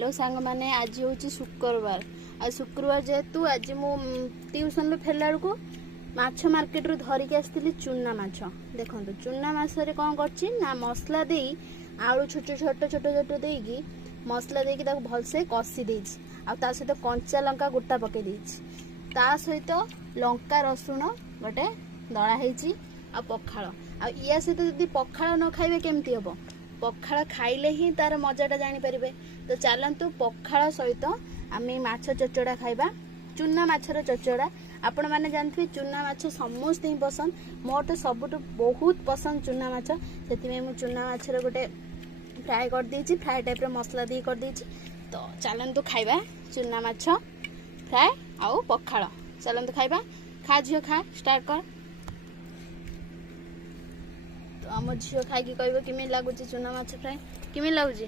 Hello सांग मैंने आज हूँ शुक्रवार आ शुक्रवार जेहेतु आज मु ट्यूशन फेरला को माछ मार्केट रू धरिक आसती चूना माछ देखो चूना माछरे कौन कर मसला दे आलू छोट छोट छोट छोट देकी मसला देकी भलसे कषि आ सहित कंचा लंका गोटा पकई ता सहित लंका रसुण गोटे दड़ा आ पखाड़ आ या सहित जदि पखाड़ न खाइबे केमती हम पखाड़ खाइले ही तार मजाटा जानीपारे। तो चलतु पखाड़ सहित आम माछ चचड़ा खाइबा चूना माछर चचड़ा आपण मैंने जानते चूना माछ समस्त ही पसंद मोर तो सबुठ बहुत पसंद चूना माछ से मुझे चूना माछर गोटे फ्राए कर देछि फ्राए टाइप मसला दी कर देछि। तो चलतु खाइबा चूना माछ फ्राए आउ पखाड़ चलतु खाइबा खा झील खा स्टार्ट कर। तो आम झील खाई कह किमी लगुच चूना माछ फ्राए किमी लगुच